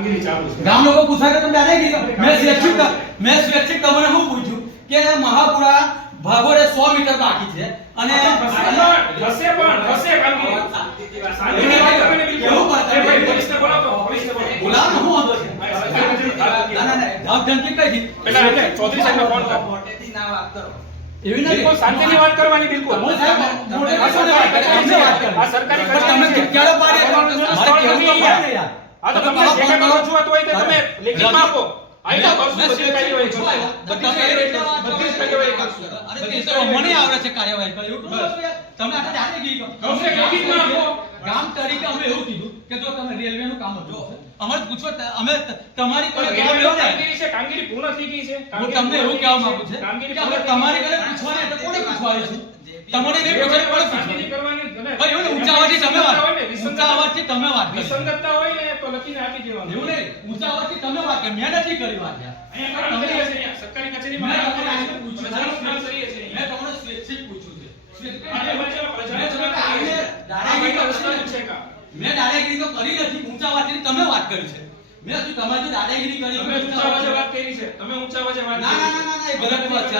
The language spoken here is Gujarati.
કામગીરી ચાલુ છે ગામ લોકો પૂછાય તો તમે દાદાગીરી મેં સ્વૈચ્છિક મેં સ્વૈચ્છિક તમને હું પૂછ્યું? કે મહાપુરા ભાગોળે 100 મીટર બાકી છે અને થશે પણ થશે કામગીરી શાંતિથી વાત કરો. ને બિલકુલ. કેવું વાત? એ ભાઈ પોલીસને બોલાવો પોલીસને બોલાવો. બોલાવો ને, શું વાંધો ના ના ના ધાકધમકી કઈ દી? પેલા ચૌધરી સાહેબને ફોન કરો. મોટેથી ના વાત કરો. એવી નથી. શાંતિથી વાત કરવાની બિલકુલ. તમે સાહેબ, વાત આ સરકારી પણ તમે કચેરી છે. ક્યારે પાડી આ મારે સ્થળ કેવું તો નથી પડે ને યાર. આ તો તમે જે કાંઈ રજૂઆત હોય તે તમે લેખિતમાં આપો. જ જ મને આવડે છે કાર્યવાહી તરીકે અમે એવું કીધું કે જો તમે રેલવેનું કામ હતું અમારે પૂછો અમે તમારી ને. કામગીરી છે કામગીરી પૂર્ણ થઈ ગઈ છે. હું તમને એવું કહેવા માંગુ છું. કે અમે તમારી છે. પૂછવા તો કોને પૂછવા નહીં રેલવે કોને ભાઈ એવું ઊંચા અવાજથી તમે ને, ઊંચા અવાજથી તમે વાત કરી. વિસંગતતા હોય ને તો લખીને આપી દેવાનું. એવું નહીં. ઊંચા અવાજથી તમે વાત કરી. મેં નથી કરી વાત અહીંયા કરીએ સરકારી કચેરીમાં મેં તમને. પૂછ્યું. મેં તમને સ્વૈચ્છિક પૂછ્યું છે. મેં તમને દાદાગીરી તો કરી નથી. ઊંચા અવાજથી તમે વાત કરી છે. મેં હજુ તમારી દાદાગીરી કરી તમે ઊંચા અવાજે વાત કરી છે. તમે ઊંચા અવાજે વાત ના, ના, ના, ના, એ ગલત વાત છે.